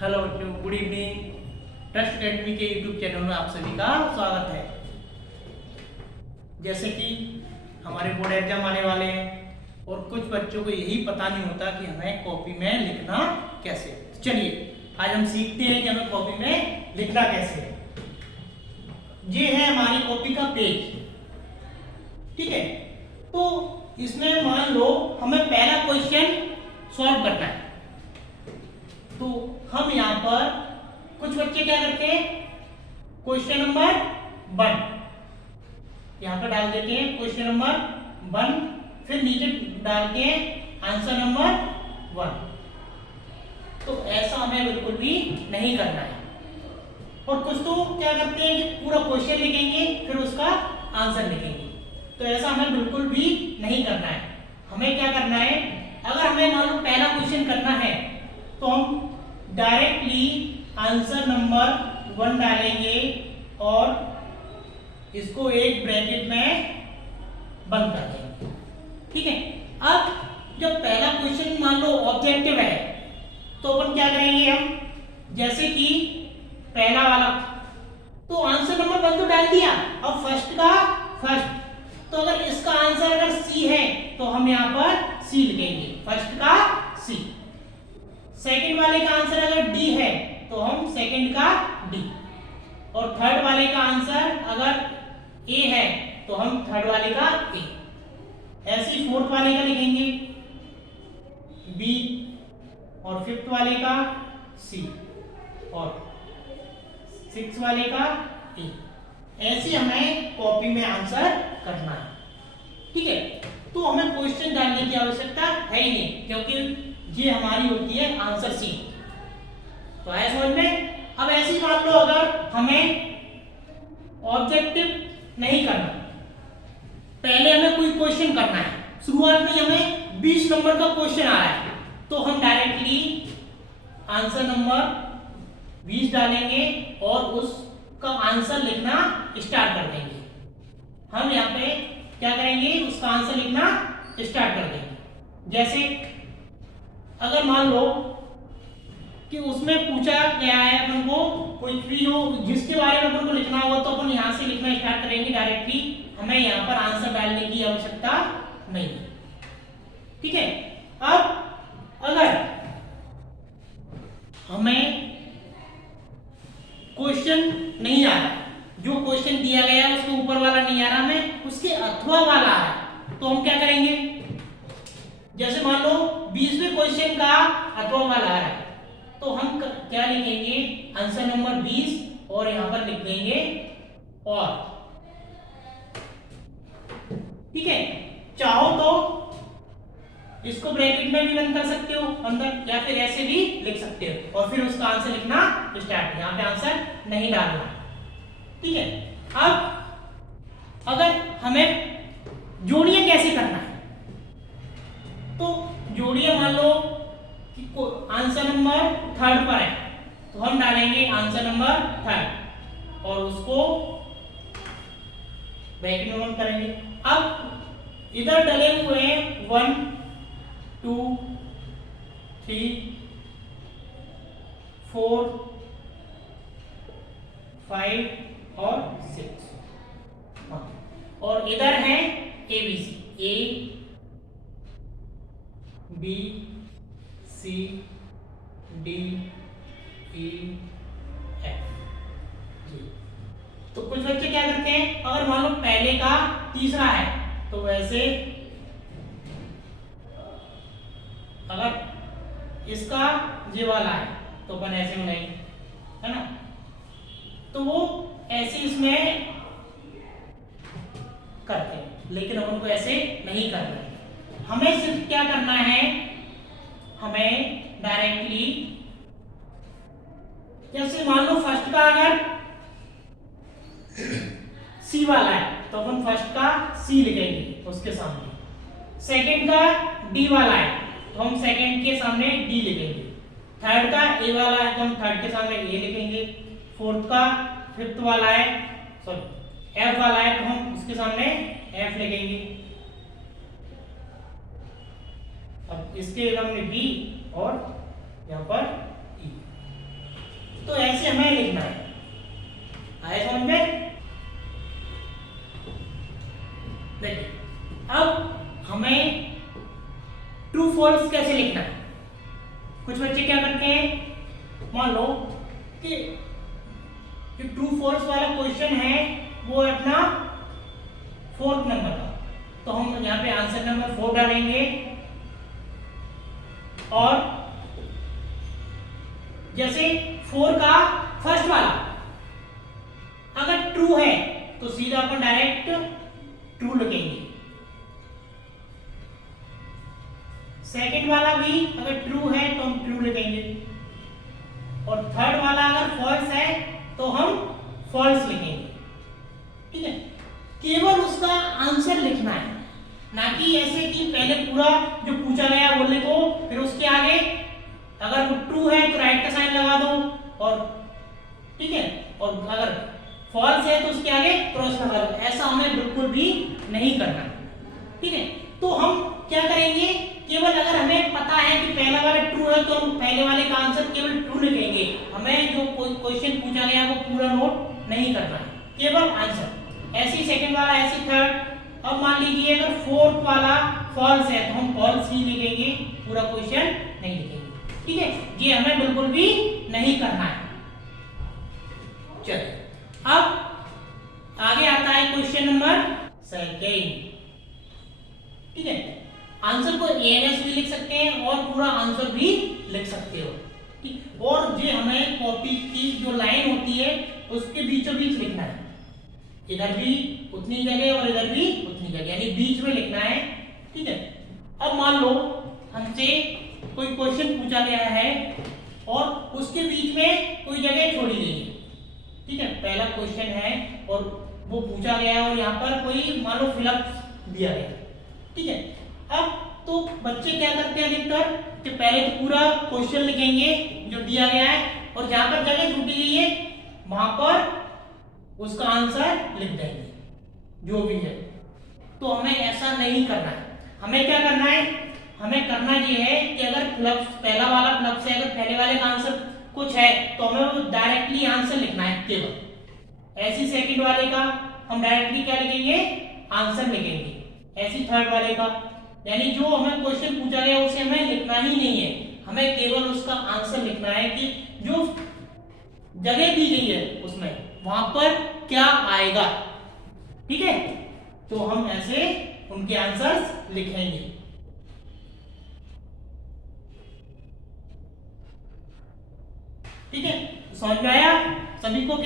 Hello बच्चों, good evening. Trust academy के YouTube channel में आप सभी का स्वागत है। जैसे कि हमारे बोर्ड एग्जाम आने वाले हैं और कुछ बच्चों को यही पता नहीं होता कि हमें कॉपी में लिखना कैसे। तो चलिए आज हम सीखते हैं कि हमें कॉपी में लिखना कैसे है। ये है हमारी कॉपी का पेज, ठीक है। तो इसमें मान लो हमें पहला क्वेश्चन सॉल्व करना है, तो हम यहाँ पर कुछ बच्चे क्या करते हैं, क्वेश्चन नंबर 1 यहाँ पर डाल देते हैं, क्वेश्चन नंबर 1, फिर नीचे डालते हैं आंसर नंबर 1। तो ऐसा हमें बिल्कुल भी नहीं करना है। और कुछ तो क्या करते हैं कि पूरा क्वेश्चन लिखेंगे फिर उसका आंसर लिखेंगे, तो ऐसा हमें बिल्कुल भी नहीं करना है। हमें क्या करना है, अगर हमें मान लो पहला क्वेश्चन करना है तो हम डायरेक्टली आंसर नंबर 1 डालेंगे और इसको एक ब्रैकेट में बंद कर देंगे, ठीक है। अब जब पहला क्वेश्चन मान लो ऑब्जेक्टिव है तो अपन क्या करेंगे, हम जैसे कि पहला वाला तो आंसर नंबर 1 तो डाल दिया, अब फर्स्ट का फर्स्ट, तो अगर इसका आंसर अगर सी है तो हम यहाँ पर सी लिखेंगे, फर्स्ट का सी। सेकंड वाले का आंसर अगर डी है तो हम सेकंड का डी, और थर्ड वाले का आंसर अगर ए है तो हम थर्ड वाले का ए। ऐसे ही फोर्थ वाले का लिखेंगे बी, और फिफ्थ वाले का सी, और सिक्स वाले का ए। ऐसे हमें कॉपी में आंसर करना है, ठीक है। तो हमें क्वेश्चन डालने की आवश्यकता है ही नहीं, क्योंकि ये हमारी होती है आंसर सी। तो आया समझ में। अब ऐसे ही मान लो अगर हमें ऑब्जेक्टिव नहीं करना, पहले हमें कोई क्वेश्चन करना है, शुरुआत में हमें 20 नंबर का क्वेश्चन आ रहा है, तो हम डायरेक्टली आंसर नंबर 20 डालेंगे और उसका आंसर लिखना स्टार्ट कर देंगे। हम यहाँ पे क्या करेंगे, उसका आंसर लिखना स्टार्ट कर देंगे। जैसे अगर मान लो कि उसमें पूछा गया है अपन को कोई भी हो जिसके बारे में अपन को लिखना होगा, तो अपन यहाँ से लिखना स्टार्ट करेंगे डायरेक्टली, हमें यहाँ पर आंसर डालने की आवश्यकता नहीं है, ठीक है। अब अगर हमें क्वेश्चन नहीं आ रहा, जो क्वेश्चन दिया गया है उसके ऊपर वाला नहीं आ रहा, हमें उसके अथवा वाला आ रहा है, तो हम क्या करेंगे, जैसे मान लो 20वें क्वेश्चन का अथवा वाला आ रहा है, तो हम क्या लिखेंगे, आंसर नंबर 20 और यहां पर लिख देंगे और, ठीक है। चाहो तो इसको ब्रैकेट में भी बंद कर सकते हो अंदर, या फिर ऐसे भी लिख सकते हो और फिर उसका आंसर लिखना स्टार्ट। यहां पे आंसर नहीं डालना, ठीक है। अब अगर हमें जोड़ियां कैसे करना है, तो जोड़ियां मान लो कि आंसर नंबर 3 पर है, तो हम डालेंगे आंसर नंबर 3 और उसको ब्रैकेट में बंद करेंगे। अब इधर डले हुए हैं 1 2 3 4 5 और 6, और इधर है ABC, A B C D E F G। तो कुछ बच्चे क्या करते हैं, अगर मान लो पहले का तीसरा है तो वैसे अगर इसका ये वाला है तो अपन ऐसे बनाएंगे, है ना। तो वो ऐसे इसमें करते हैं, लेकिन अपन को ऐसे नहीं करना है। हमें सिर्फ क्या करना है, हमें डायरेक्टली जैसे मान लो फर्स्ट का अगर सी वाला है तो अपन फर्स्ट का सी लिखेंगे उसके सामने, सेकंड का डी वाला है तो हम सेकंड के सामने डी लिखेंगे, थर्ड का ए वाला है तो हम थर्ड के सामने ए लिखेंगे, फोर्थ का फिफ्थ वाला है सॉरी एफ वाला है तो हम उसके सामने एफ लिखेंगे। अब इसके सामने बी और यहाँ पर ई, तो ऐसे हमें लिखना है। आया समझ में? देखिए अब हमें ट्रू फॉल्स कैसे लिखना है। कुछ बच्चे क्या करते हैं, मान लो कि जो ट्रू फॉल्स वाला क्वेश्चन है वो है अपना 4th नंबर का, तो हम यहाँ पे आंसर नंबर 4 डालेंगे और जैसे 4 का फर्स्ट वाला अगर ट्रू है तो सीधा अपन डायरेक्ट ट्रू लिखेंगे। सेकंड वाला भी अगर ट्रू है तो हम ट्रू लिखेंगे और थर्ड वाला अगर फॉल्स है तो हम फॉल्स लिखेंगे। ठीक है, केवल उसका आंसर लिखना है, ना कि ऐसे कि पहले पूरा जो पूछा गया वो लिखो फिर उसके आगे अगर वो ट्रू है तो राइट का साइन लगा दो और ठीक है, और अगर फॉल्स है तो उसके आगे क्रॉस लगा दो। ऐसा हमें बिल्कुल भी नहीं करना। ठीक है, तो हम क्या करेंगे, केवल अगर हमें पता है कि पहला वाला ट्रू है तो हम पहले वाले का आंसर केवल ट्रू लिखेंगे। हमें जो क्वेश्चन पूछा गया वो पूरा नोट नहीं करना है, केवल आंसर। ऐसी सेकंड वाला, ऐसी थर्ड। अब मान लीजिए अगर 4th वाला फॉल्स है तो हम फॉल्स ही लिखेंगे, पूरा क्वेश्चन नहीं लिखेंगे। ठीक है, ये हमें बिल्कुल भी नहीं करना है। चलिए अब आगे आता है क्वेश्चन नंबर 2। ठीक है, आंसर को एएनएस भी लिख सकते हैं और पूरा आंसर भी लिख सकते हो। ठीक, और ये हमें कॉपी की जो लाइन होती है उसके बीचों बीच लिखना है, इधर भी उतनी जगह और इधर भी उतनी जगह, यानी बीच में लिखना है। ठीक है, अब मान लो हमसे कोई क्वेश्चन पूछा गया है और उसके बीच में कोई जगह छोड़ी गई है। ठीक है, पहला क्वेश्चन है और वो पूछा गया है और यहाँ पर कोई मान लो फिलअप दिया गया। ठीक है, अब तो बच्चे क्या करते हैं अधिकतर कि पहले तो पूरा क्वेश्चन लिखेंगे जो दिया गया है और जहां पर जगह छूटी गई है वहां पर उसका आंसर लिख देंगे जो भी है। तो हमें ऐसा नहीं करना है। हमें क्या करना है, हमें करना ये है कि अगर पहला वाला फ्लक्स है, अगर पहले वाले का आंसर कुछ है तो हमें डायरेक्टली आंसर लिखना है केवल। ऐसी सेकंड वाले का हम डायरेक्टली क्या लिखेंगे, आंसर लिखेंगे। ऐसी थर्ड वाले का, यानी जो हमें क्वेश्चन पूछा गया उसे हमें लिखना ही नहीं है, हमें केवल उसका आंसर लिखना है कि जो जगह दी गई है उसमें वहां पर क्या आएगा। ठीक है, तो हम ऐसे उनके आंसर्स लिखेंगे। ठीक है, समझ में आया सभी को?